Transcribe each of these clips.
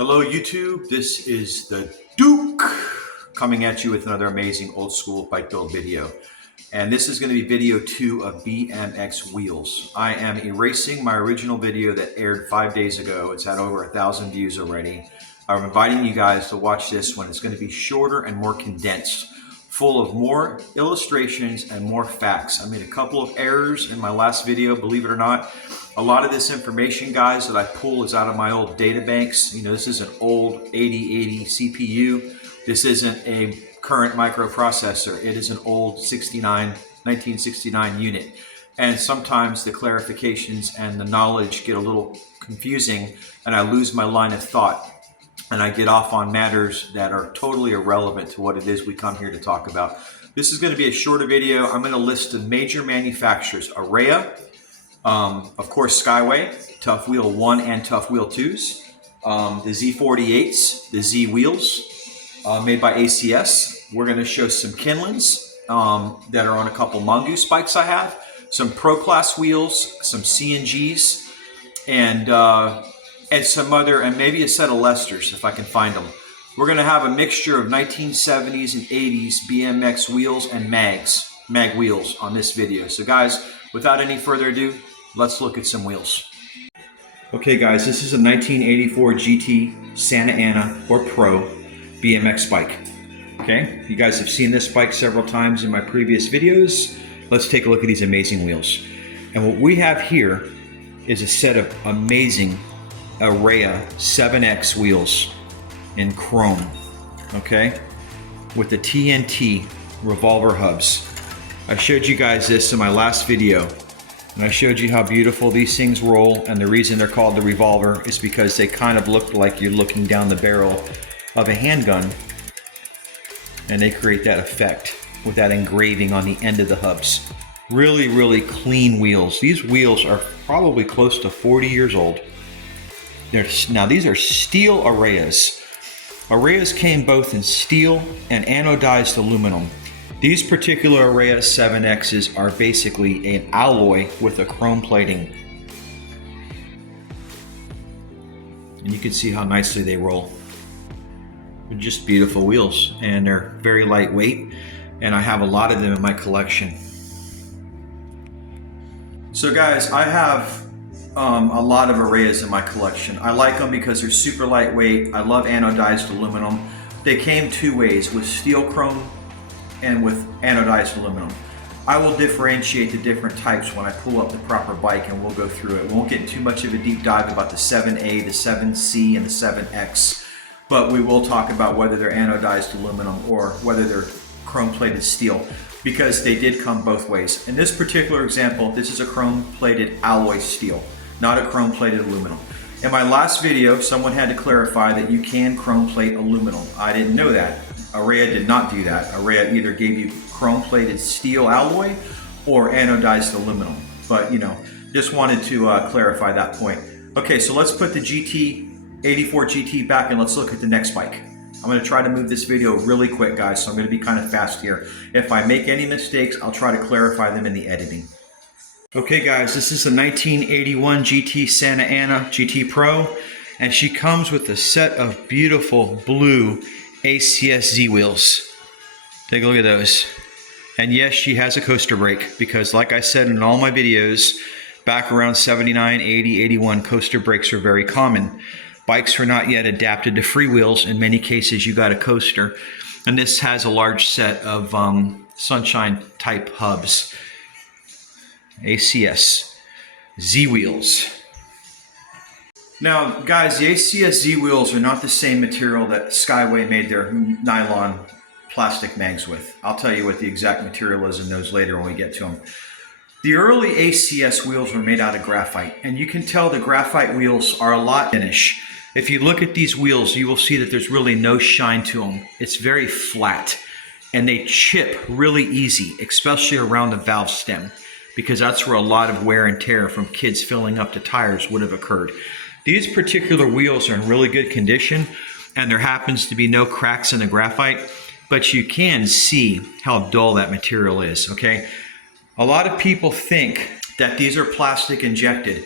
Hello YouTube, this is the Duke coming at you with another amazing old school bike build video. And this is going to be video 2 of BMX wheels. I am erasing my original video that aired 5 days ago. It's had over 1,000 views already. I'm inviting you guys to watch this one. It's going to be shorter and more condensed, full of more illustrations and more facts. I made a couple of errors in my last video, believe it or not. A lot of this information, guys, that I pull is out of my old data banks. You know, this is an old 8080 CPU. This isn't a current microprocessor. It is an old 1969 unit. And sometimes the clarifications and the knowledge get a little confusing and I lose my line of thought. And I get off on matters that are totally irrelevant to what it is we come here to talk about. This is going to be a shorter video. I'm going to list the major manufacturers: Araya, of course Skyway, Tough Wheel 1 and Tough Wheel 2s, the Z48s, the Z wheels made by ACS. We're going to show some Kinlands that are on a couple Mongoose bikes I have, some ProClass wheels, some CNGs, and some other, and maybe a set of Lesters if I can find them. We're going to have a mixture of 1970s and 80s BMX wheels and mag wheels on this video. So guys, without any further ado, let's look at some wheels. Okay guys, this is a 1984 GT Santa Ana or Pro BMX bike. Okay, you guys have seen this bike several times in my previous videos. Let's take a look at these amazing wheels. And what we have here is a set of amazing Araya 7X wheels in chrome, okay, with the TNT revolver hubs. I showed you guys this in my last video, and I showed you how beautiful these things roll, and the reason they're called the revolver is because they kind of look like you're looking down the barrel of a handgun, and they create that effect with that engraving on the end of the hubs. Really, really clean wheels. These wheels are probably close to 40 years old. Now these are steel Arayas. Arayas came both in steel and anodized aluminum. These particular Araya 7Xs are basically an alloy with a chrome plating. And you can see how nicely they roll. They're just beautiful wheels, and they're very lightweight, and I have a lot of them in my collection. So guys, I have a lot of Arayas in my collection. I like them because they're super lightweight. I love anodized aluminum. They came two ways, with steel chrome and with anodized aluminum. I will differentiate the different types when I pull up the proper bike, and we'll go through it. We won't get too much of a deep dive about the 7A, the 7C, and the 7X, but we will talk about whether they're anodized aluminum or whether they're chrome-plated steel, because they did come both ways. In this particular example, this is a chrome-plated alloy steel, not a chrome-plated aluminum. In my last video, someone had to clarify that you can chrome-plate aluminum. I didn't know that. Araya did not do that. Araya either gave you chrome-plated steel alloy or anodized aluminum. But, you know, just wanted to clarify that point. Okay, so let's put the 84 GT back and let's look at the next bike. I'm going to try to move this video really quick, guys, so I'm going to be kind of fast here. If I make any mistakes, I'll try to clarify them in the editing. Okay, guys, this is a 1981 GT Santa Ana GT Pro, and she comes with a set of beautiful blue ACS Z wheels. Take a look at those. And yes, she has a coaster brake, because like I said in all my videos, back around 79, 80, 81, coaster brakes are very common. Bikes were not yet adapted to freewheels. In many cases, you got a coaster. And this has a large set of sunshine type hubs. ACS Z wheels. Now, guys, the ACS Z wheels are not the same material that Skyway made their nylon plastic mags with. I'll tell you what the exact material is in those later when we get to them. The early ACS wheels were made out of graphite, and you can tell the graphite wheels are a lot finish. If you look at these wheels, you will see that there's really no shine to them. It's very flat, and they chip really easy, especially around the valve stem, because that's where a lot of wear and tear from kids filling up the tires would have occurred. These particular wheels are in really good condition, and there happens to be no cracks in the graphite, but you can see how dull that material is, okay? A lot of people think that these are plastic injected.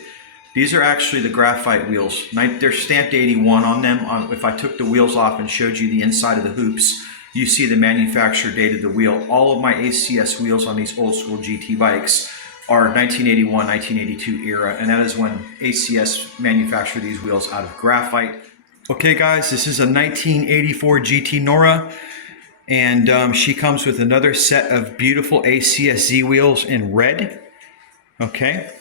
These are actually the graphite wheels. They're stamped 81 on them. If I took the wheels off and showed you the inside of the hoops, you see the manufacturer date of the wheel. All of my ACS wheels on these old school GT bikes are 1981, 1982 era, and that is when ACS manufactured these wheels out of graphite. Okay guys, this is a 1984 GT Nora, and she comes with another set of beautiful ACS Z wheels in red. Okay.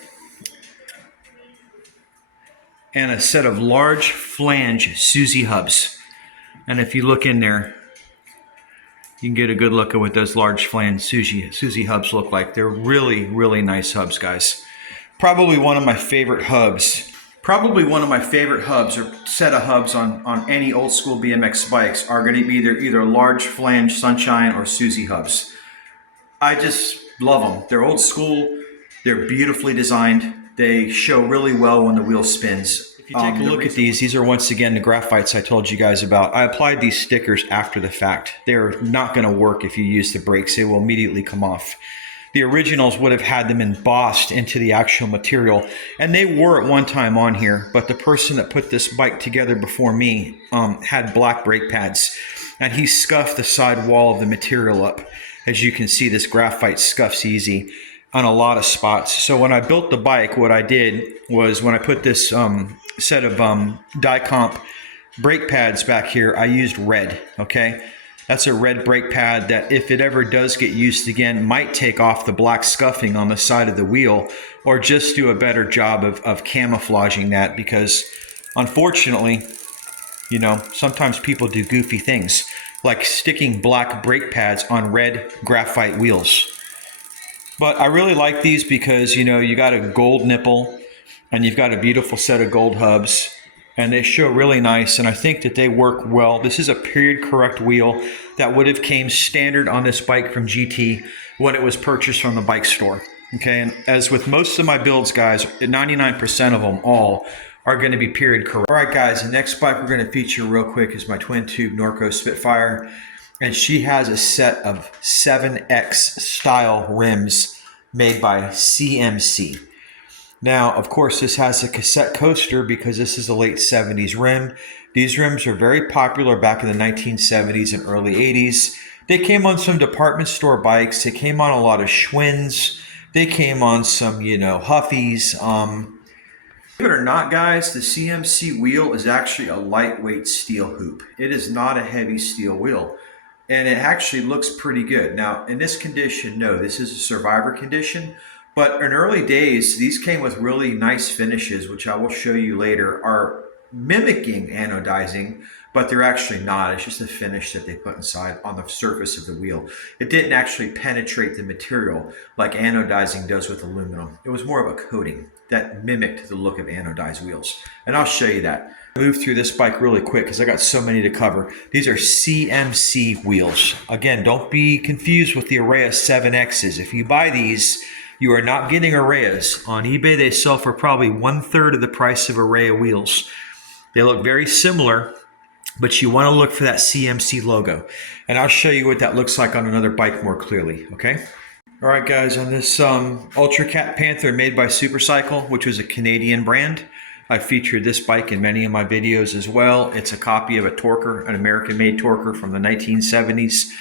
And a set of large flange Suzy hubs. And if you look in there, you can get a good look at what those large flange Suzy hubs look like. They're really, really nice hubs, guys. Probably one of my favorite hubs. Probably one of my favorite hubs or set of hubs on any old school BMX bikes are going to be either large flange Sunshine or Suzy hubs. I just love them. They're old school. They're beautifully designed. They show really well when the wheel spins. If you take a look at these are once again the graphites I told you guys about. I applied these stickers after the fact. They're not going to work if you use the brakes. They will immediately come off. The originals would have had them embossed into the actual material, and they were at one time on here, but the person that put this bike together before me had black brake pads, and he scuffed the side wall of the material up. As you can see, this graphite scuffs easy on a lot of spots. So when I built the bike, what I did was when I put this set of die-comp brake pads back here, I used red, okay? That's a red brake pad that if it ever does get used again, might take off the black scuffing on the side of the wheel or just do a better job of camouflaging that, because unfortunately, you know, sometimes people do goofy things like sticking black brake pads on red graphite wheels. But I really like these because, you know, you got a gold nipple and you've got a beautiful set of gold hubs, and they show really nice, and I think that they work well. This is a period correct wheel that would have came standard on this bike from GT when it was purchased from the bike store. Okay, and as with most of my builds, guys, 99% of them all are going to be period correct. All right, guys, the next bike we're going to feature real quick is my twin tube Norco Spitfire. And she has a set of 7X style rims made by CMC. Now, of course, this has a cassette coaster because this is a late 70s rim. These rims are very popular back in the 1970s and early 80s. They came on some department store bikes. They came on a lot of Schwinn's. They came on some, you know, Huffies. Believe it or not, guys, the CMC wheel is actually a lightweight steel hoop. It is not a heavy steel wheel. And it actually looks pretty good. Now, in this condition, no, this is a survivor condition. But in early days, these came with really nice finishes, which I will show you later, are mimicking anodizing, but they're actually not. It's just a finish that they put inside on the surface of the wheel. It didn't actually penetrate the material like anodizing does with aluminum. It was more of a coating that mimicked the look of anodized wheels. And I'll show you that. Move through this bike really quick because I got so many to cover. These are CMC wheels. Again, don't be confused with the Araya 7Xs. If you buy these, you are not getting Arayas. On eBay, they sell for probably 1/3 of the price of Araya wheels. They look very similar, but you want to look for that CMC logo. And I'll show you what that looks like on another bike more clearly, okay? All right, guys, on this Ultra Cat Panther made by Supercycle, which was a Canadian brand, I featured this bike in many of my videos as well. It's a copy of a Torker, an American-made Torker from the 1970s.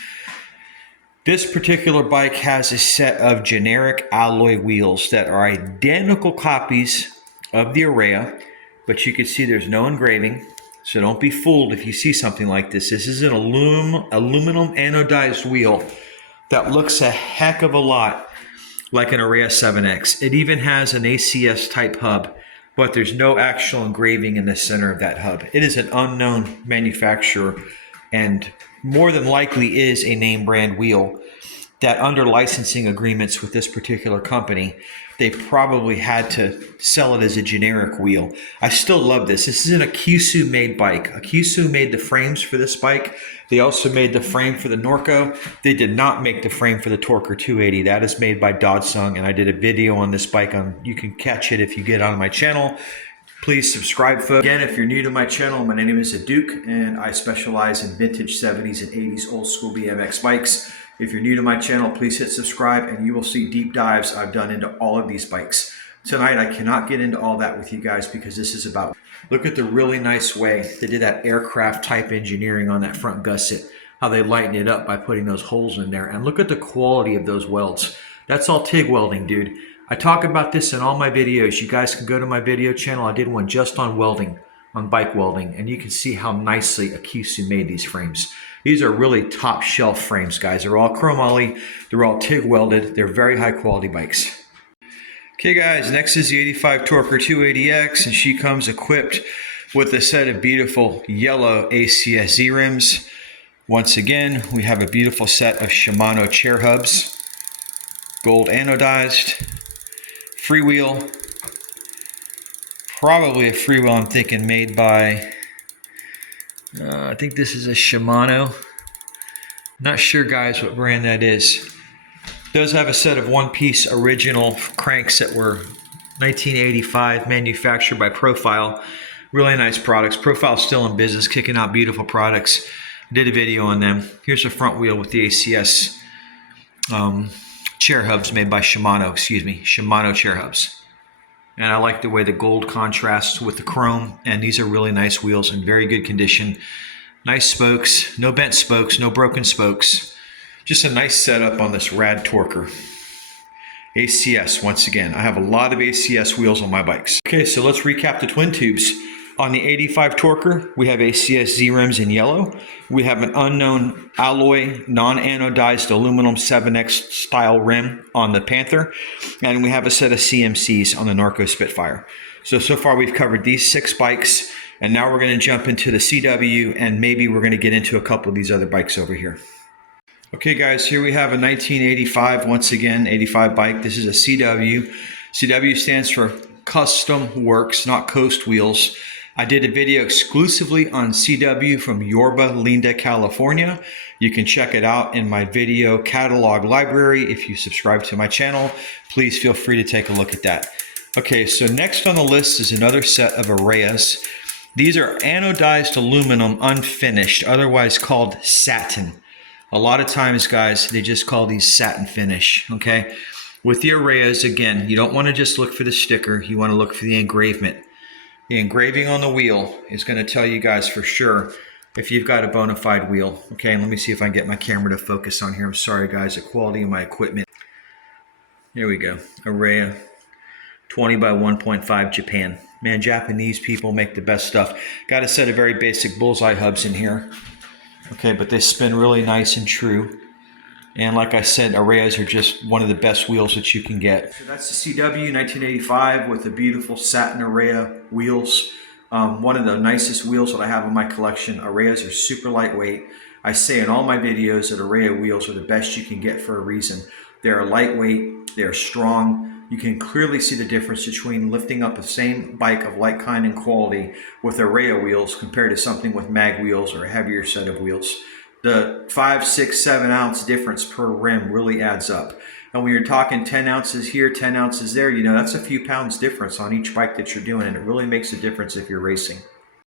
This particular bike has a set of generic alloy wheels that are identical copies of the Araya, but you can see there's no engraving, so don't be fooled if you see something like this. This is an aluminum anodized wheel that looks a heck of a lot like an Araya 7X. It even has an ACS type hub, but there's no actual engraving in the center of that hub. It is an unknown manufacturer and more than likely is a name brand wheel that under licensing agreements with this particular company, they probably had to sell it as a generic wheel. I still love this. This isn't a Kyushu made bike. Kyushu made the frames for this bike. They also made the frame for the Norco. They did not make the frame for the Torker 280. That is made by Dodsung, and I did a video on this bike. You can catch it if you get on my channel. Please subscribe, folks. Again, if you're new to my channel, my name is Duke, and I specialize in vintage 70s and 80s old school BMX bikes. If you're new to my channel, please hit subscribe, and you will see deep dives I've done into all of these bikes. Tonight, I cannot get into all that with you guys because this is about, look at the really nice way they did that aircraft type engineering on that front gusset, how they lighten it up by putting those holes in there. And look at the quality of those welds. That's all TIG welding, dude. I talk about this in all my videos. You guys can go to my video channel. I did one just on welding, on bike welding, and you can see how nicely Akisu made these frames. These are really top shelf frames, guys. They're all chromoly. They're all TIG welded. They're very high quality bikes. Okay guys, next is the 85 Torker 280X, and she comes equipped with a set of beautiful yellow ACS Z rims. Once again, we have a beautiful set of Shimano chair hubs, gold anodized, freewheel, probably a freewheel I'm thinking made by, I think this is a Shimano. Not sure guys what brand that is. Does have a set of one-piece original cranks that were 1985, manufactured by Profile. Really nice products. Profile's still in business, kicking out beautiful products. I did a video on them. Here's the front wheel with the ACS chair hubs made by Shimano, Shimano chair hubs. And I like the way the gold contrasts with the chrome, and these are really nice wheels in very good condition. Nice spokes, no bent spokes, no broken spokes. Just a nice setup on this rad Torker. ACS, once again. I have a lot of ACS wheels on my bikes. Okay, so let's recap the twin tubes. On the 85 Torker, we have ACS Z rims in yellow. We have an unknown alloy, non-anodized aluminum 7X style rim on the Panther. And we have a set of CMCs on the Norco Spitfire. So far we've covered these 6 bikes. And now we're going to jump into the CW, and maybe we're going to get into a couple of these other bikes over here. Okay guys, here we have a 1985, once again, 85 bike. This is a CW. CW stands for Custom Works, not Coast Wheels. I did a video exclusively on CW from Yorba Linda, California. You can check it out in my video catalog library. If you subscribe to my channel, please feel free to take a look at that. Okay, so next on the list is another set of Arayas. These are anodized aluminum unfinished, otherwise called satin. A lot of times, guys, they just call these satin finish, okay? With the Arayas, again, you don't want to just look for the sticker. You want to look for the engravement. The engraving on the wheel is going to tell you guys for sure if you've got a bona fide wheel. Okay, and let me see if I can get my camera to focus on here. I'm sorry, guys, the quality of my equipment. Here we go. Araya 20 by 1.5 Japan. Man, Japanese people make the best stuff. Got a set of very basic bullseye hubs in here. Okay, but they spin really nice and true. And like I said, Arayas are just one of the best wheels that you can get. So that's the CW 1985 with the beautiful satin Araya wheels. One of the nicest wheels that I have in my collection. Arayas are super lightweight. I say in all my videos that Araya wheels are the best you can get for a reason. They are lightweight, they are strong. You can clearly see the difference between lifting up the same bike of like kind and quality with Araya wheels compared to something with mag wheels or a heavier set of wheels. The 5, 6, 7 ounce difference per rim really adds up. And when you're talking 10 ounces here, 10 ounces there, you know, that's a few pounds difference on each bike that you're doing, and it really makes a difference if you're racing.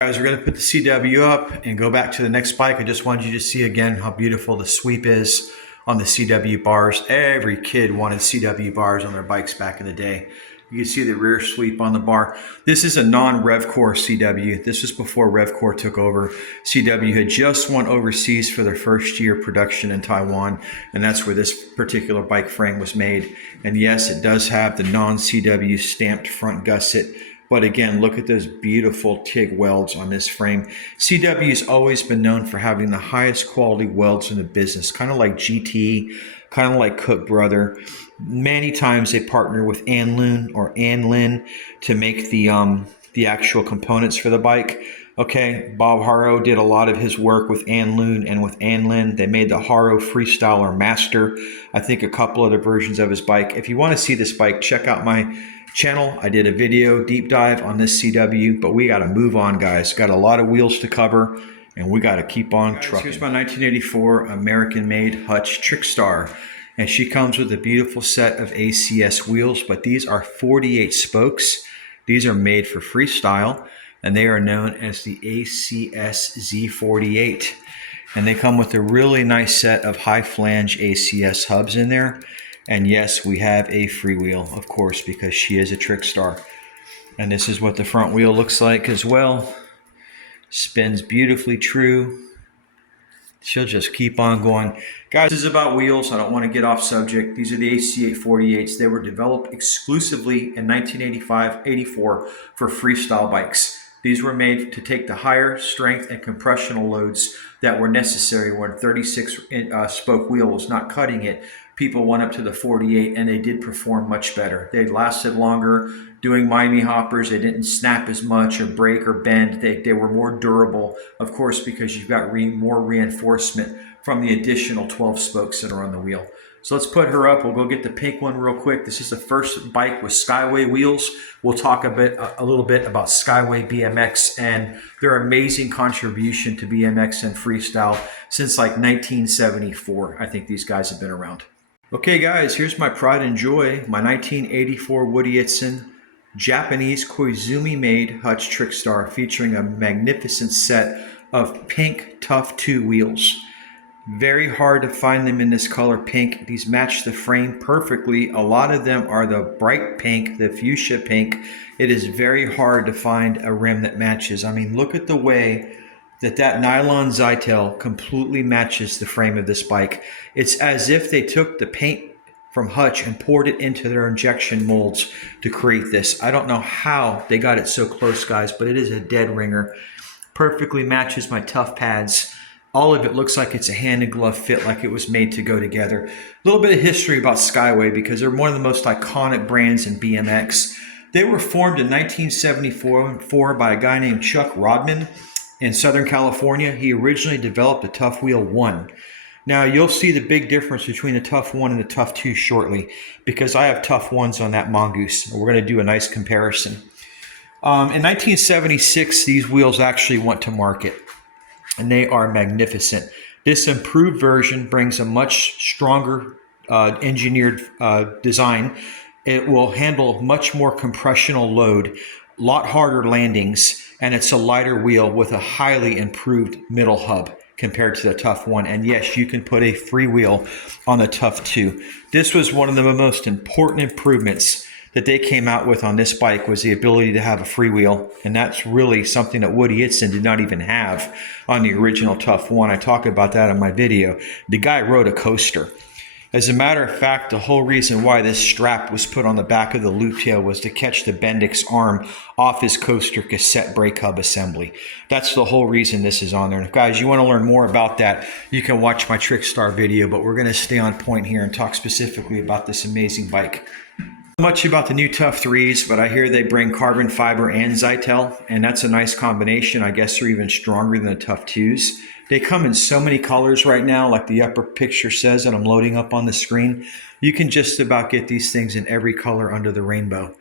Guys, we're going to put the CW up and go back to the next bike. I just wanted you to see again how beautiful the sweep is on the CW bars. Every kid wanted CW bars on their bikes back in the day. You can see the rear sweep on the bar. This is a non-RevCore CW. This was before RevCore took over. CW had just won overseas for their first year production in Taiwan, and that's where this particular bike frame was made. And yes, it does have the non-CW stamped front gusset. But again, look at those beautiful TIG welds on this frame. CW has always been known for having the highest quality welds in the business, kind of like GT, kind of like Cook Brother. Many times they partner with Anlin to make the actual components for the bike. Okay, Bob Haro did a lot of his work with Anlin and with Anlin. They made the Haro Freestyler Master. I think a couple other versions of his bike. If you want to see this bike, check out my channel. I did a video deep dive on this CW, but we got to move on, guys. Got a lot of wheels to cover, and we got to keep on trucking. Here's my 1984 American-made Hutch Trickstar, and she comes with a beautiful set of ACS wheels, but these are 48 spokes. These are made for freestyle, and they are known as the ACS Z48. And they come with a really nice set of high flange ACS hubs in there. And yes, we have a freewheel, of course, because she is a Trickstar. And this is what the front wheel looks like as well. Spins beautifully true. She'll just keep on going. Guys, this is about wheels. I don't want to get off subject. These are the AC 848s. They were developed exclusively in 1985-84 for freestyle bikes. These were made to take the higher strength and compressional loads that were necessary when 36 spoke wheel was not cutting it. People went up to the 48 and they did perform much better. They lasted longer doing Miami hoppers. They didn't snap as much or break or bend. They were more durable, of course, because you've got more reinforcement from the additional 12 spokes that are on the wheel. So let's put her up. We'll go get the pink one real quick. This is the first bike with Skyway wheels. We'll talk a little bit about Skyway BMX and their amazing contribution to BMX and freestyle since like 1974. I think these guys have been around. Okay guys, here's my pride and joy, my 1984 Woody Itsen Japanese Koizumi made Hutch Trickstar, featuring a magnificent set of pink Tough 2 wheels. Very hard to find them in this color pink. These match the frame perfectly. A lot of them are the bright pink, the fuchsia pink. It is very hard to find a rim that matches. I mean, look at the way that nylon Zytel completely matches the frame of this bike. It's as if they took the paint from Hutch and poured it into their injection molds to create this. I don't know how they got it so close, guys, but it is a dead ringer. Perfectly matches my tough pads. All of it looks like it's a hand and glove fit, like it was made to go together. A little bit of history about Skyway, because they're one of the most iconic brands in BMX. They were formed in 1974 by a guy named Chuck Rodman in Southern California. He originally developed the Tough Wheel 1. Now you'll see the big difference between the Tough 1 and the Tough 2 shortly, because I have Tough 1s on that Mongoose. We're going to do a nice comparison. In 1976, these wheels actually went to market, and they are magnificent. This improved version brings a much stronger engineered design. It will handle much more compressional load, a lot harder landings, and it's a lighter wheel with a highly improved middle hub compared to the Tough 1. And yes, you can put a freewheel on the Tough 2. This was one of the most important improvements that they came out with on this bike, was the ability to have a freewheel. And that's really something that Woody Itsen did not even have on the original Tough 1. I talk about that in my video. The guy rode a coaster. As a matter of fact, the whole reason why this strap was put on the back of the loop tail was to catch the Bendix arm off his coaster cassette brake hub assembly. That's the whole reason this is on there. And if guys, you want to learn more about that, you can watch my Trickstar video, but we're going to stay on point here and talk specifically about this amazing bike. Not much about the new Tough 3s, but I hear they bring carbon fiber and Zytel, and that's a nice combination. I guess they're even stronger than the Tough 2s. They come in so many colors right now, like the upper picture says that I'm loading up on the screen. You can just about get these things in every color under the rainbow.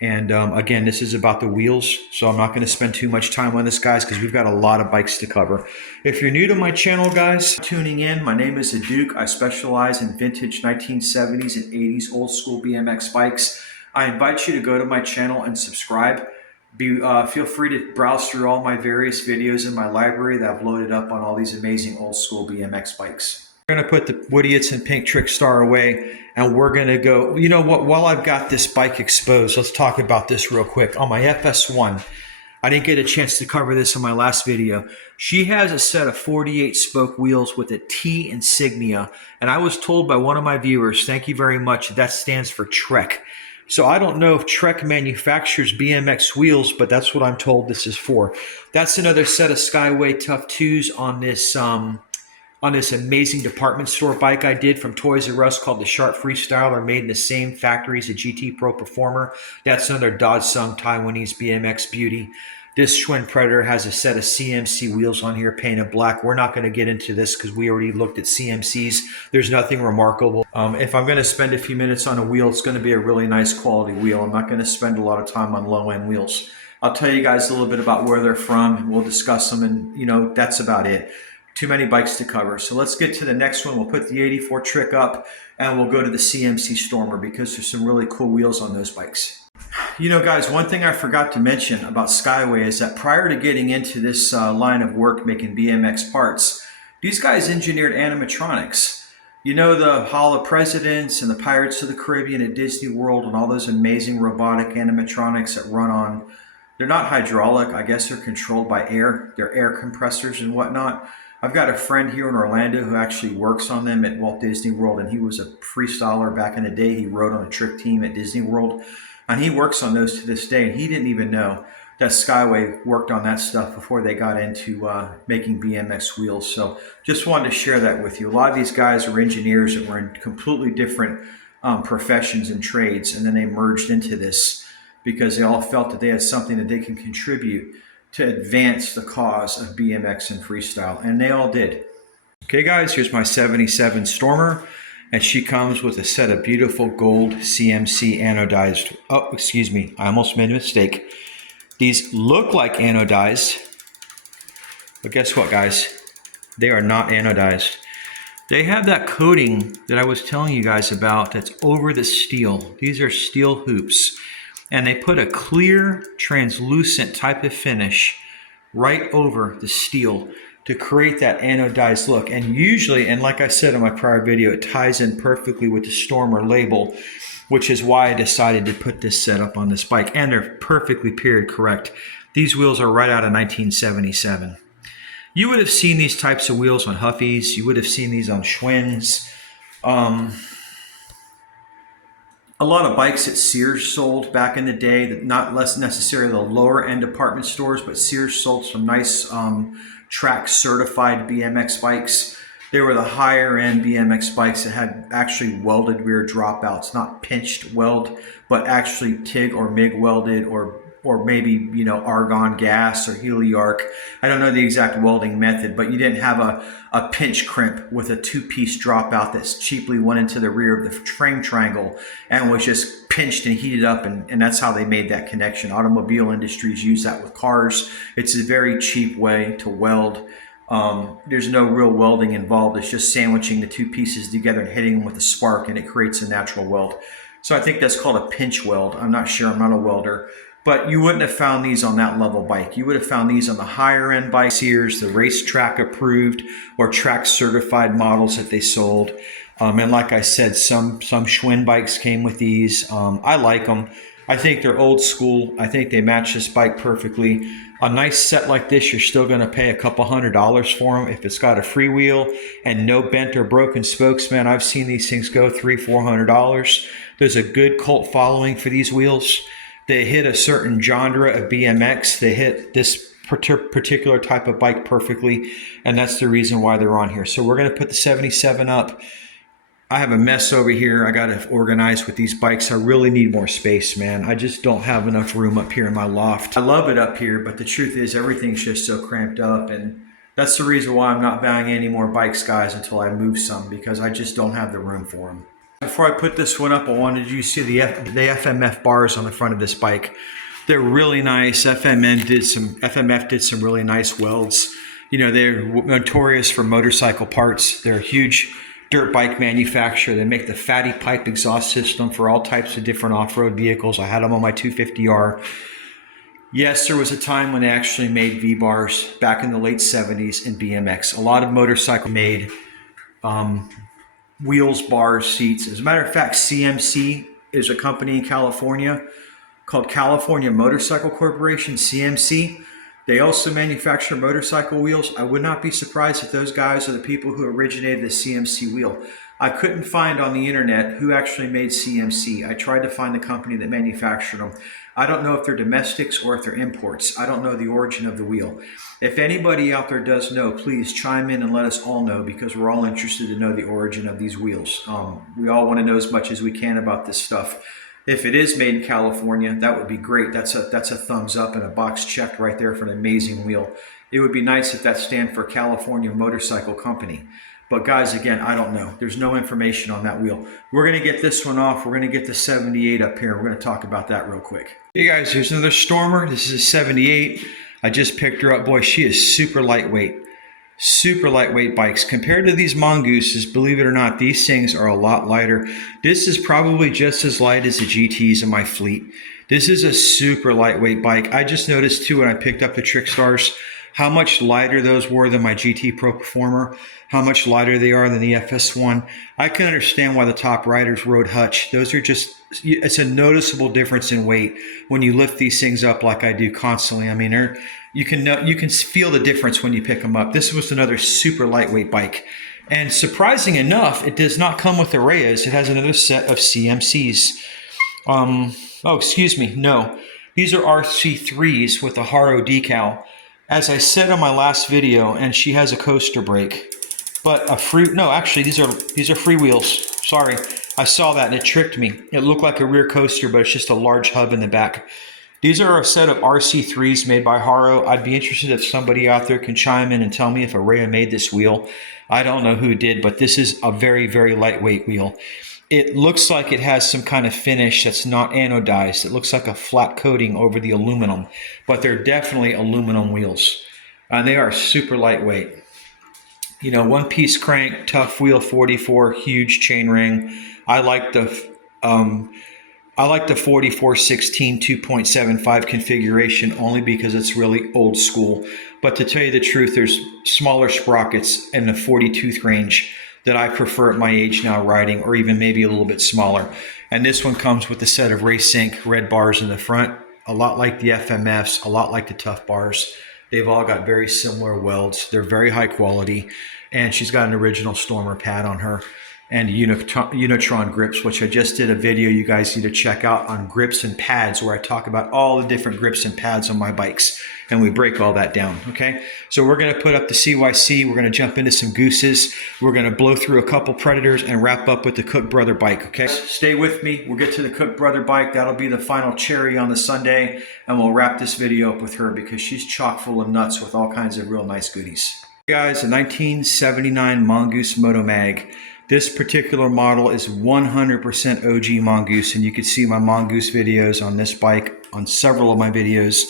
And again, this is about the wheels, so I'm not going to spend too much time on this, guys, because we've got a lot of bikes to cover. If you're new to my channel, guys, tuning in, my name is Duke. I specialize in vintage 1970s and 80s old school BMX bikes. I invite you to go to my channel and subscribe. Feel free to browse through all my various videos in my library that I've loaded up on all these amazing old school BMX bikes. We're going to put the Woody Itsen Pink Trickstar away, and we're going to go, you know what, while I've got this bike exposed, let's talk about this real quick. On my FS1, I didn't get a chance to cover this in my last video. She has a set of 48 spoke wheels with a T insignia, and I was told by one of my viewers, thank you very much, that stands for Trek. So I don't know if Trek manufactures BMX wheels, but that's what I'm told this is for. That's another set of Skyway Tough 2s on this amazing department store bike I did from Toys R Us called the Sharp Freestyler, made in the same factory as a GT Pro Performer. That's another Dodge-sung Taiwanese BMX beauty. This Schwinn Predator has a set of CMC wheels on here painted black. We're not going to get into this because we already looked at CMCs. There's nothing remarkable. If I'm going to spend a few minutes on a wheel, it's going to be a really nice quality wheel. I'm not going to spend a lot of time on low-end wheels. I'll tell you guys a little bit about where they're from, and we'll discuss them, and you know, that's about it. Too many bikes to cover. So let's get to the next one. We'll put the 84 Trick up, and we'll go to the CMC Stormer because there's some really cool wheels on those bikes. You know, guys, one thing I forgot to mention about Skyway is that prior to getting into this line of work making BMX parts, these guys engineered animatronics. You know, the Hall of Presidents and the Pirates of the Caribbean at Disney World and all those amazing robotic animatronics that run on, they're not hydraulic. I guess they're controlled by air. They're air compressors and whatnot. I've got a friend here in Orlando who actually works on them at Walt Disney World, and he was a freestyler back in the day. He rode on a trick team at Disney World, and he works on those to this day. And he didn't even know that Skyway worked on that stuff before they got into making BMX wheels. So just wanted to share that with you. A lot of these guys are engineers that were in completely different professions and trades, and then they merged into this because they all felt that they had something that they can contribute to advance the cause of BMX and freestyle, and they all did. Okay guys, here's my 77 Stormer, and she comes with a set of beautiful gold CMC anodized, oh excuse me, I almost made a mistake. These look like anodized, but guess what guys, they are not anodized. They have that coating that I was telling you guys about that's over the steel. These are steel hoops. And they put a clear, translucent type of finish right over the steel to create that anodized look. And usually, and like I said in my prior video, it ties in perfectly with the Stormer label, which is why I decided to put this setup on this bike. And they're perfectly period correct. These wheels are right out of 1977. You would have seen these types of wheels on Huffies. You would have seen these on Schwinn's. A lot of bikes that Sears sold back in the day, that not less necessarily the lower end department stores, but Sears sold some nice track certified BMX bikes. They were the higher end BMX bikes that had actually welded rear dropouts, not pinched weld, but actually TIG or MIG welded, or maybe, you know, argon gas or heliarc. I don't know the exact welding method, but you didn't have a pinch crimp with a two-piece dropout that's cheaply went into the rear of the frame triangle and was just pinched and heated up, and that's how they made that connection. Automobile industries use that with cars. It's a very cheap way to weld. There's no real welding involved. It's just sandwiching the two pieces together and hitting them with a spark, and it creates a natural weld. So I think that's called a pinch weld. I'm not sure, I'm not a welder. But you wouldn't have found these on that level bike. You would have found these on the higher end bike, Sears, the racetrack approved or track certified models that they sold. And like I said, some Schwinn bikes came with these. I like them. I think they're old school. I think they match this bike perfectly. A nice set like this, you're still going to pay a couple $100 for them. If it's got a freewheel and no bent or broken spokes, man, I've seen these things go $300-400. There's a good cult following for these wheels. They hit a certain genre of BMX. They hit this particular type of bike perfectly, and that's the reason why they're on here. So we're going to put the 77 up. I have a mess over here. I got to organize with these bikes. I really need more space, man. I just don't have enough room up here in my loft. I love it up here, but the truth is everything's just so cramped up, and that's the reason why I'm not buying any more bikes, guys, until I move some, because I just don't have the room for them. Before I put this one up, I wanted you to see the FMF bars on the front of this bike. They're really nice. FMF did some really nice welds. You know, they're notorious for motorcycle parts. They're a huge dirt bike manufacturer. They make the fatty pipe exhaust system for all types of different off-road vehicles. I had them on my 250R. Yes, there was a time when they actually made V-bars back in the late 70s in BMX. A lot of motorcycle made wheels, bars, seats. As a matter of fact, CMC is a company in California called California Motorcycle Corporation, CMC. They also manufacture motorcycle wheels. I would not be surprised if those guys are the people who originated the CMC wheel. I couldn't find on the internet who actually made CMC. I tried to find the company that manufactured them. I don't know if they're domestics or if they're imports. I don't know the origin of the wheel. If anybody out there does know, please chime in and let us all know, because we're all interested to know the origin of these wheels. We all want to know as much as we can about this stuff. If it is made in California, that would be great. That's a thumbs up and a box checked right there for an amazing wheel. It would be nice if that stand for California Motorcycle Company. But guys, again, I don't know. There's no information on that wheel. We're going to get this one off. We're going to get the 78 up here. We're going to talk about that real quick. Hey guys, here's another Stormer. This is a 78. I just picked her up. Boy, she is super lightweight. Super lightweight bikes. Compared to these Mongooses, believe it or not, these things are a lot lighter. This is probably just as light as the GTs in my fleet. This is a super lightweight bike. I just noticed too when I picked up the Trickstars how much lighter those were than my GT Pro Performer, how much lighter they are than the FS1. I can understand why the top riders rode Hutch. Those are just, it's a noticeable difference in weight when you lift these things up like I do constantly. I mean, you can feel the difference when you pick them up. This was another super lightweight bike. And surprising enough, it does not come with Arayas. It has another set of CMCs. Oh, excuse me, no. These are RC3s with a Haro decal. As I said on my last video, and she has a coaster brake. But actually these are freewheels. Sorry, I saw that and it tricked me. It looked like a rear coaster, but it's just a large hub in the back. These are a set of RC3s made by Haro. I'd be interested if somebody out there can chime in and tell me if Araya made this wheel. I don't know who did, but this is a very, very lightweight wheel. It looks like it has some kind of finish that's not anodized. It looks like a flat coating over the aluminum, but they're definitely aluminum wheels. And they are super lightweight. You know, one piece crank, tough wheel 44, huge chain ring. I like the 4416 2.75 configuration only because it's really old school. But to tell you the truth, there's smaller sprockets in the 40 tooth range that I prefer at my age now riding, or even maybe a little bit smaller. And this one comes with a set of Racing red bars in the front, a lot like the FMFs, a lot like the Tough bars. They've all got very similar welds. They're very high quality. And she's got an original Stormer pad on her and Unitron grips, which I just did a video you guys need to check out on grips and pads, where I talk about all the different grips and pads on my bikes. And we break all that down, okay? So we're gonna put up the CYC. We're gonna jump into some Gooses. We're gonna blow through a couple Predators and wrap up with the Cook Brother bike, okay? Stay with me. We'll get to the Cook Brother bike. That'll be the final cherry on the sundae. And we'll wrap this video up with her because she's chock full of nuts with all kinds of real nice goodies. Hey guys, a 1979 Mongoose Moto Mag. This particular model is 100% OG Mongoose, and you can see my Mongoose videos on this bike on several of my videos.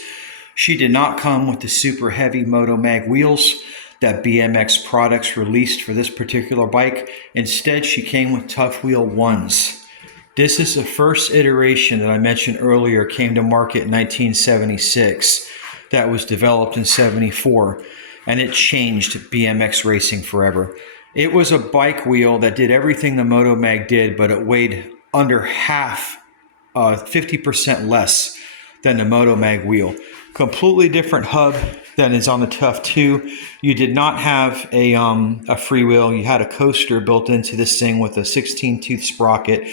She did not come with the super heavy Moto Mag wheels that BMX products released for this particular bike. Instead, she came with Tough Wheel 1s. This is the first iteration that I mentioned earlier came to market in 1976 that was developed in 74, and it changed BMX racing forever. It was a bike wheel that did everything the Moto Mag did, but it weighed under half, 50% less than the Moto Mag wheel. Completely different hub than is on the Tough 2. You did not have a freewheel. You had a coaster built into this thing with a 16 tooth sprocket.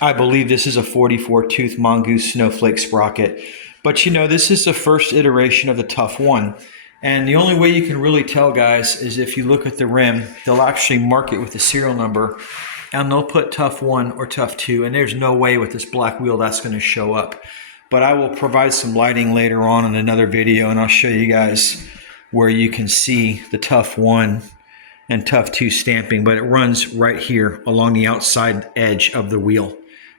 I believe this is a 44 tooth Mongoose Snowflake sprocket. But you know, this is the first iteration of the Tough 1. And the only way you can really tell, guys, is if you look at the rim. They'll actually mark it with the serial number, and they'll put Tough 1 or Tough 2, and there's no way with this black wheel that's going to show up. But I will provide some lighting later on in another video, and I'll show you guys where you can see the Tough 1 and Tough 2 stamping, but it runs right here along the outside edge of the wheel,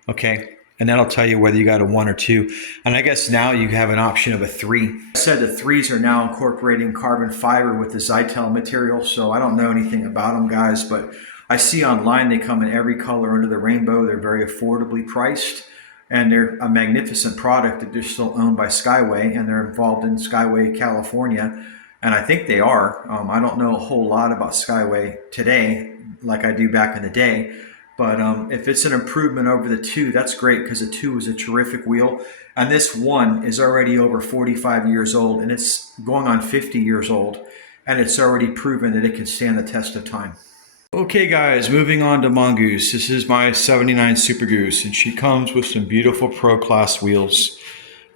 okay? And that'll tell you whether you got a 1 or 2. And I guess now you have an option of a 3. I said the 3s are now incorporating carbon fiber with the Zytel material, so I don't know anything about them, guys, but I see online they come in every color under the rainbow. They're very affordably priced, and they're a magnificent product that they're still owned by Skyway, and they're involved in Skyway, California. And I think they are. I don't know a whole lot about Skyway today like I do back in the day. But if it's an improvement over the 2, that's great, because the 2 is a terrific wheel. And this 1 is already over 45 years old, and it's going on 50 years old. And it's already proven that it can stand the test of time. Okay, guys, moving on to Mongoose. This is my 79 Super Goose, and she comes with some beautiful ProClass wheels.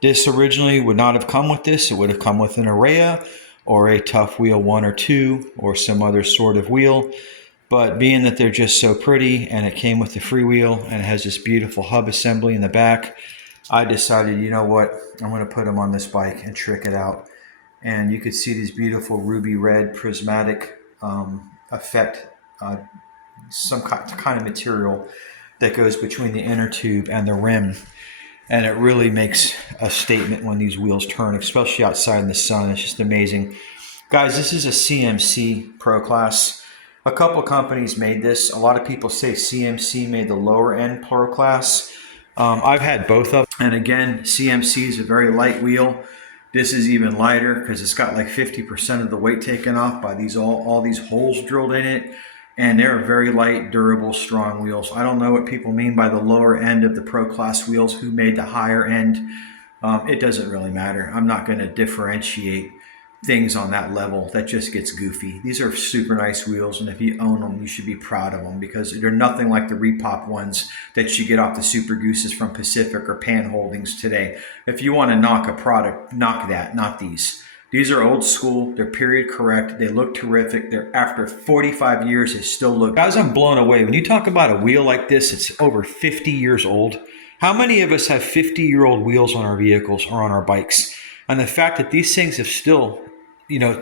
This originally would not have come with this. It would have come with an Araya or a Tough Wheel 1 or 2 or some other sort of wheel. But being that they're just so pretty, and it came with the freewheel and it has this beautiful hub assembly in the back, I decided, you know what, I'm going to put them on this bike and trick it out. And you could see these beautiful ruby red prismatic effect, some kind of material that goes between the inner tube and the rim. And it really makes a statement when these wheels turn, especially outside in the sun. It's just amazing. Guys, this is a CMC ProClass. A couple companies made this. A lot of people say CMC made the lower end ProClass. I've had both of them. And again, CMC is a very light wheel. This is even lighter because it's got like 50% of the weight taken off by these all these holes drilled in it. And they're very light, durable, strong wheels. I don't know what people mean by the lower end of the ProClass wheels, who made the higher end. It doesn't really matter. I'm not going to differentiate things on that level. That just gets goofy. These are super nice wheels, and if you own them, you should be proud of them because they're nothing like the repop ones that you get off the Super Gooses from Pacific or Pan Holdings today. If you want to knock a product, knock that, not these. These are old school, they're period correct, they look terrific. They're after 45 years, they still look. Guys, I'm blown away. When you talk about a wheel like this, it's over 50 years old. How many of us have 50-year-old wheels on our vehicles or on our bikes? And the fact that these things have still,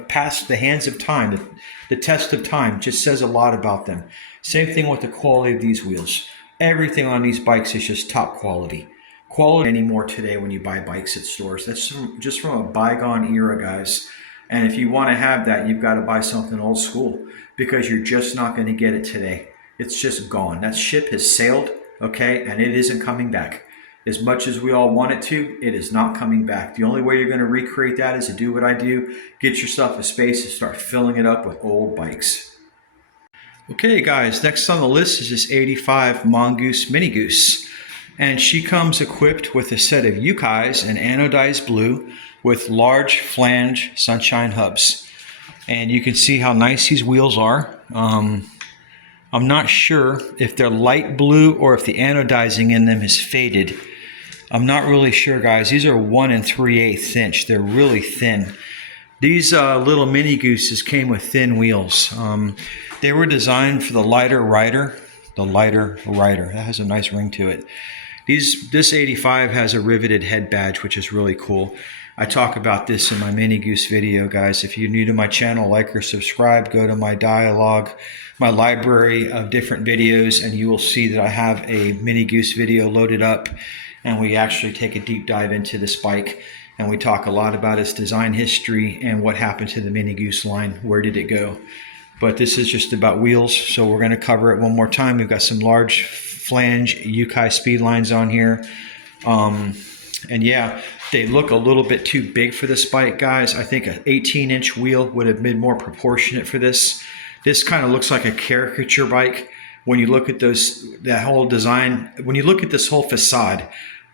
passed the hands of time, the test of time, just says a lot about them. Same thing with the quality of these wheels. Everything on these bikes is just top quality. Quality anymore today when you buy bikes at stores. That's just from a bygone era, guys. And if you want to have that, you've got to buy something old school because you're just not going to get it today. It's just gone. That ship has sailed, okay, and it isn't coming back. As much as we all want it to, it is not coming back. The only way you're going to recreate that is to do what I do. Get yourself a space and start filling it up with old bikes. Okay, guys, next on the list is this 85 Mongoose Mini Goose. And she comes equipped with a set of Yukais in anodized blue with large flange sunshine hubs. And you can see how nice these wheels are. I'm not sure if they're light blue or if the anodizing in them has faded. I'm not really sure, guys. These are 1 3/8 inch. They're really thin. These little Mini Gooses came with thin wheels. They were designed for the lighter rider. The lighter rider. That has a nice ring to it. This 85 has a riveted head badge, which is really cool. I talk about this in my Mini Goose video, guys. If you're new to my channel, like or subscribe, go to my dialogue, my library of different videos, and you will see that I have a Mini Goose video loaded up, and we actually take a deep dive into this bike, and we talk a lot about its design history and what happened to the Mini Goose line. Where did it go? But this is just about wheels, so we're going to cover it one more time. We've got some large flange Yukai speed lines on here. And yeah, they look a little bit too big for this bike, guys. I think an 18-inch wheel would have been more proportionate for this. This kind of looks like a caricature bike. When you look at that whole design, when you look at this whole facade,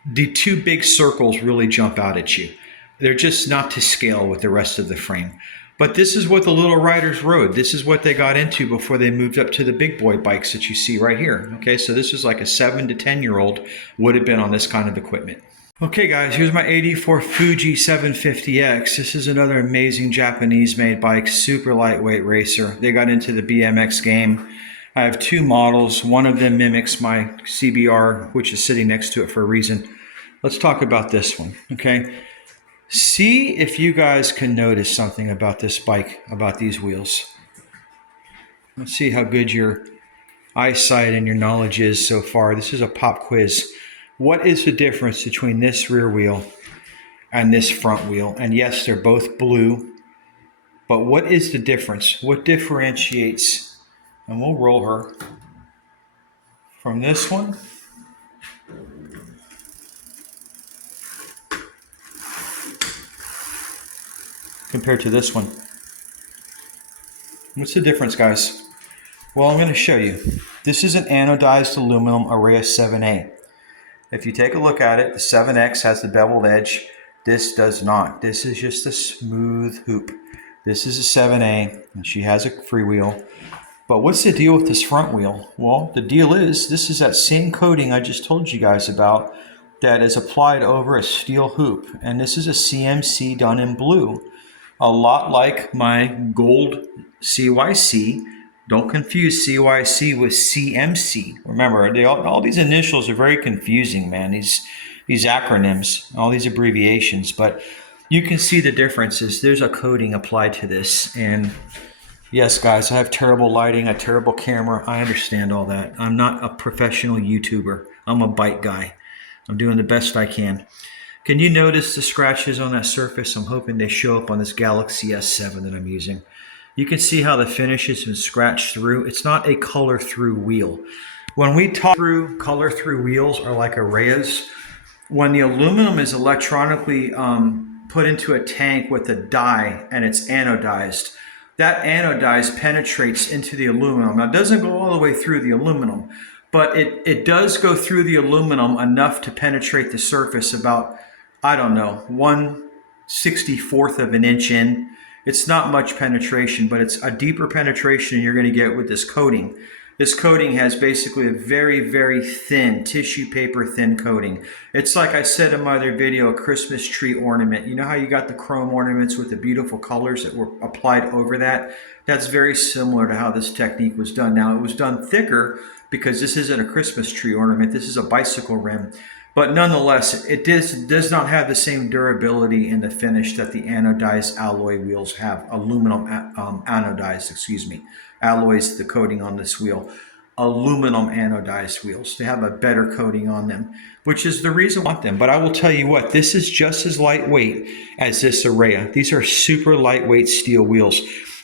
the two big circles really jump out at you. They're just not to scale with the rest of the frame. But this is what the little riders rode. This is what they got into before they moved up to the big boy bikes that you see right here. Okay, so this is like a 7 to 10-year-old would have been on this kind of equipment. Okay, guys, here's my 84 Fuji 750X. This is another amazing Japanese-made bike, super lightweight racer. They got into the BMX game. I have two models. One of them mimics my CBR, which is sitting next to it for a reason. Let's talk about this one, okay? See if you guys can notice something about this bike, about these wheels. Let's see how good your eyesight and your knowledge is so far. This is a pop quiz. What is the difference between this rear wheel and this front wheel? And yes, they're both blue, but what is the difference? What differentiates, and we'll roll her, from this one compared to this one? What's the difference, guys? Well, I'm going to show you. This is an anodized aluminum Araya 7A. If you take a look at it, the 7X has the beveled edge. This does not. This is just a smooth hoop. This is a 7A, and she has a freewheel. But what's the deal with this front wheel? Well, the deal is this is that same coating I just told you guys about that is applied over a steel hoop. And this is a CMC done in blue. A lot like my gold CYC. Don't confuse CYC with CMC. Remember, all these initials are very confusing, man. These acronyms, all these abbreviations. But you can see the differences. There's a coating applied to this. And yes, guys, I have terrible lighting, a terrible camera. I understand all that. I'm not a professional YouTuber. I'm a bike guy. I'm doing the best I can. Can you notice the scratches on that surface? I'm hoping they show up on this Galaxy S7 that I'm using. You can see how the finish has been scratched through. It's not a color through wheel. When we talk through color through wheels are like Arayas. When the aluminum is electronically put into a tank with a dye and it's anodized. That anodized penetrates into the aluminum. Now, it doesn't go all the way through the aluminum, but it does go through the aluminum enough to penetrate the surface about, I don't know, 1/64th of an inch in. It's not much penetration, but it's a deeper penetration you're going to get with this coating. This coating has basically a very, very thin, tissue paper thin coating. It's like I said in my other video, a Christmas tree ornament. You know how you got the chrome ornaments with the beautiful colors that were applied over that? That's very similar to how this technique was done. Now, it was done thicker because this isn't a Christmas tree ornament. This is a bicycle rim. But nonetheless, it does not have the same durability in the finish that the anodized alloy wheels have. Aluminum anodized, excuse me. Alloys the coating on this wheel. Aluminum anodized wheels. They have a better coating on them, which is the reason I want them. But I will tell you what, this is just as lightweight as this Araya. These are super lightweight steel wheels.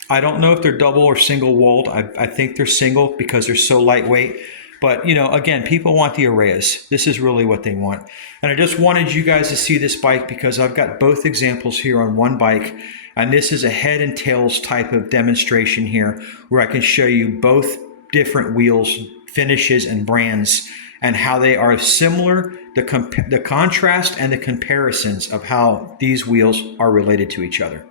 I don't know if they're double or single walled. I think they're single because they're so lightweight. But, you know, again, people want the Arayas. This is really what they want. And I just wanted you guys to see this bike because I've got both examples here on one bike. And this is a head and tails type of demonstration here where I can show you both different wheels, finishes, and brands and how they are similar, the contrast and the comparisons of how these wheels are related to each other.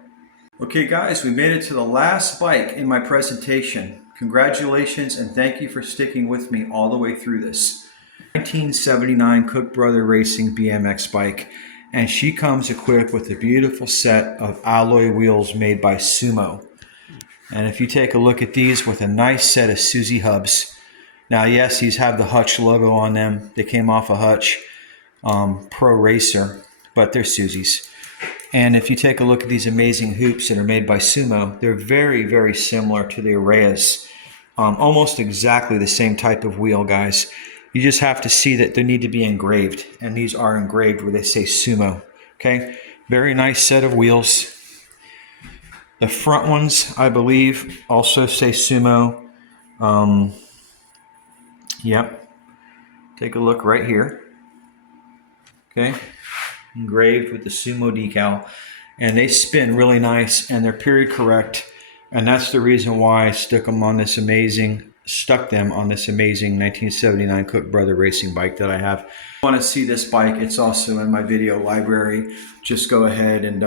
Okay, guys, we made it to the last bike in my presentation. Congratulations and thank you for sticking with me all the way through this. 1979 Cook Brother Racing BMX bike, and she comes equipped with a beautiful set of alloy wheels made by SUMO. And if you take a look at these with a nice set of Suzy hubs. Now, yes, these have the Hutch logo on them. They came off a Hutch Pro Racer, but they're Suzy's. And if you take a look at these amazing hoops that are made by SUMO, they're very, very similar to the Arayas. Almost exactly the same type of wheel, guys. You just have to see that they need to be engraved. And these are engraved where they say SUMO. Okay, very nice set of wheels. The front ones, I believe, also say SUMO. Yep. Take a look right here. Okay. Engraved with the SUMO decal, and they spin really nice and they're period correct, and that's the reason why I stuck them on this amazing 1979 Cook Brother Racing bike that I have. If you want to see this bike, it's also in my video library. Just go ahead and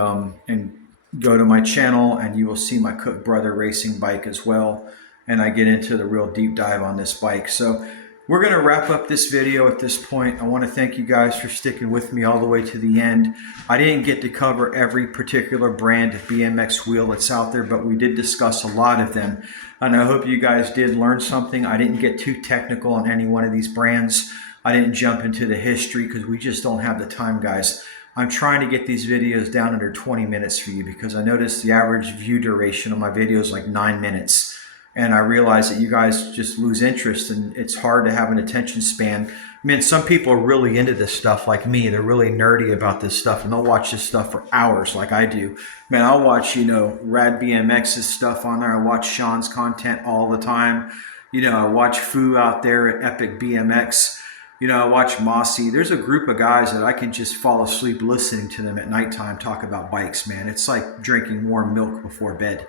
go to my channel and you will see my Cook Brother Racing bike as well, and I get into the real deep dive on this bike. So we're going to wrap up this video at this point. I want to thank you guys for sticking with me all the way to the end. I didn't get to cover every particular brand of BMX wheel that's out there, but we did discuss a lot of them. And I hope you guys did learn something. I didn't get too technical on any one of these brands. I didn't jump into the history because we just don't have the time, guys. I'm trying to get these videos down under 20 minutes for you because I noticed the average view duration of my videos is like 9 minutes. And I realize that you guys just lose interest and it's hard to have an attention span. I mean, some people are really into this stuff like me. They're really nerdy about this stuff and they'll watch this stuff for hours like I do. Man, I'll watch, you know, Rad BMX's stuff on there. I watch Sean's content all the time. You know, I watch Fu out there at Epic BMX. You know, I watch Mossy. There's a group of guys that I can just fall asleep listening to them at nighttime talk about bikes, man. It's like drinking warm milk before bed.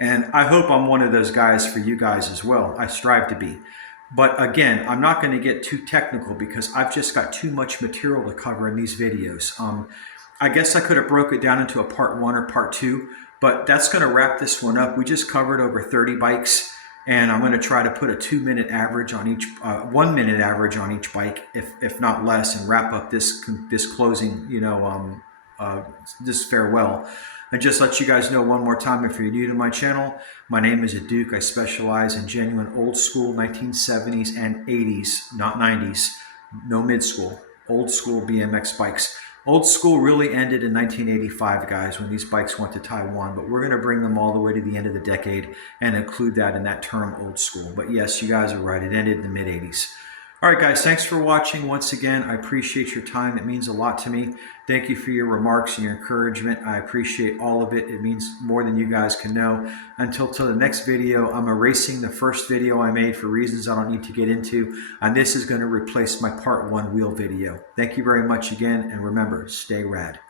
And I hope I'm one of those guys for you guys as well. I strive to be. But again, I'm not going to get too technical because I've just got too much material to cover in these videos. I guess I could have broke it down into a part 1 or part 2, but that's going to wrap this one up. We just covered over 30 bikes, and I'm going to try to put a 2-minute average on each, 1-minute average on each bike, if not less, and wrap up this closing, you know, this farewell. And just let you guys know one more time, if you're new to my channel, my name is Duke. I specialize in genuine old school 1970s and 80s, not 90s, no mid school, old school BMX bikes. Old school really ended in 1985, guys, when these bikes went to Taiwan, but we're going to bring them all the way to the end of the decade and include that in that term, old school. But yes, you guys are right. It ended in the mid 80s. All right, guys, thanks for watching once again. I appreciate your time. It means a lot to me. Thank you for your remarks and your encouragement. I appreciate all of it. It means more than you guys can know. Until the next video, I'm erasing the first video I made for reasons I don't need to get into, and this is going to replace my part 1 wheel video. Thank you very much again, and remember, stay rad.